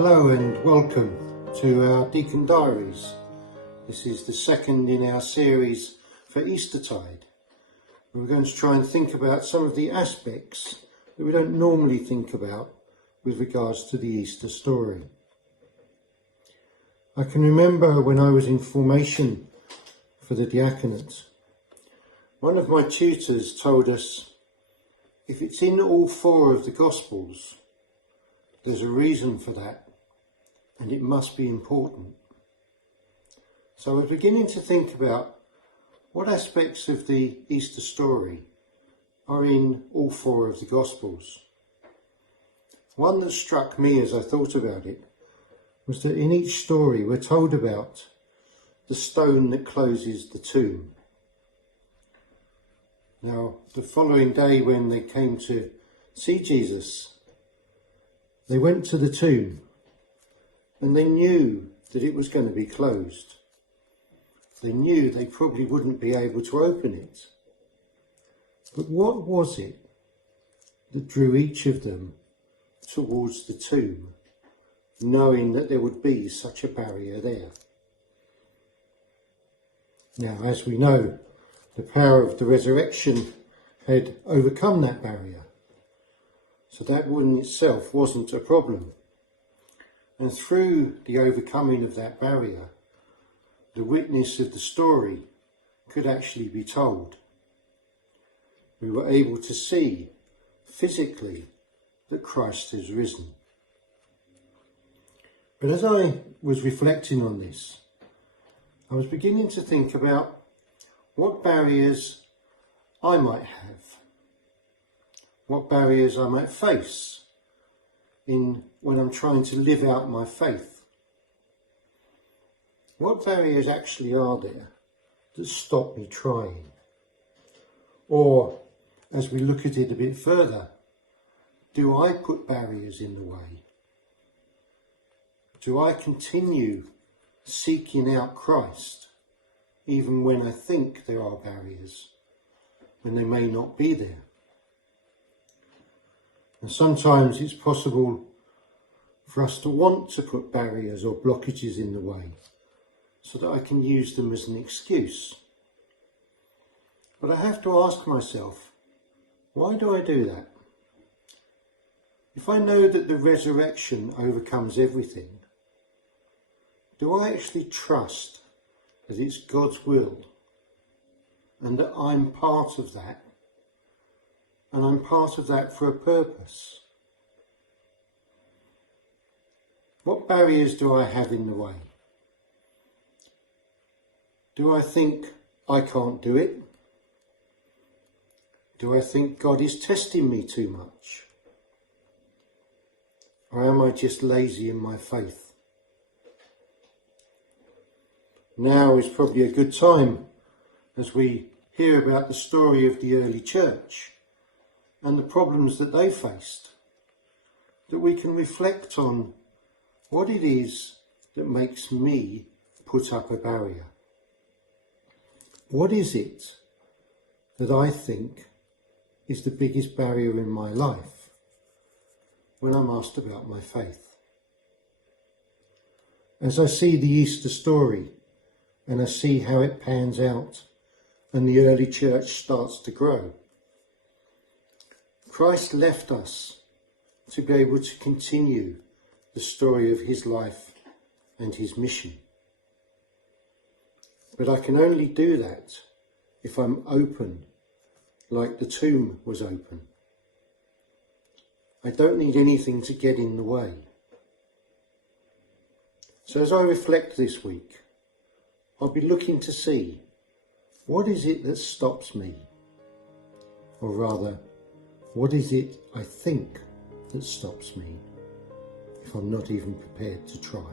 Hello and welcome to our Deacon Diaries. This is the second in our series for Eastertide. We're going to try and think about some of the aspects that we don't normally think about with regards to the Easter story. I can remember when I was in formation for the diaconate, one of my tutors told us, if it's in all four of the Gospels, there's a reason for that, and it must be important. So I was beginning to think about what aspects of the Easter story are in all four of the Gospels. One that struck me as I thought about it was that in each story we're told about the stone that closes the tomb. Now, the following day when they came to see Jesus, they went to the tomb and they knew that it was going to be closed. They knew they probably wouldn't be able to open it. But what was it that drew each of them towards the tomb, knowing that there would be such a barrier there? Now, as we know, the power of the resurrection had overcome that barrier. So that in itself wasn't a problem. And through the overcoming of that barrier, the witness of the story could actually be told. We were able to see physically that Christ has risen. But as I was reflecting on this, I was beginning to think about what barriers I might have, what barriers I might face when I'm trying to live out my faith. What barriers actually are there that stop me trying? Or, as we look at it a bit further, do I put barriers in the way? Do I continue seeking out Christ even when I think there are barriers, when they may not be there? And sometimes it's possible for us to want to put barriers or blockages in the way so that I can use them as an excuse. But I have to ask myself, why do I do that? If I know that the resurrection overcomes everything, do I actually trust that it's God's will and that I'm part of that, and I'm part of that for a purpose? What barriers do I have in the way? Do I think I can't do it? Do I think God is testing me too much? Or am I just lazy in my faith? Now is probably a good time, as we hear about the story of the early church and the problems that they faced, that we can reflect on what it is that makes me put up a barrier. What is it that I think is the biggest barrier in my life when I'm asked about my faith? As I see the Easter story and I see how it pans out and the early church starts to grow, Christ left us to be able to continue the story of his life and his mission. But I can only do that if I'm open, like the tomb was open. I don't need anything to get in the way. So as I reflect this week, I'll be looking to see, what is it that stops me? Or rather, what is it I think that stops me if I'm not even prepared to try?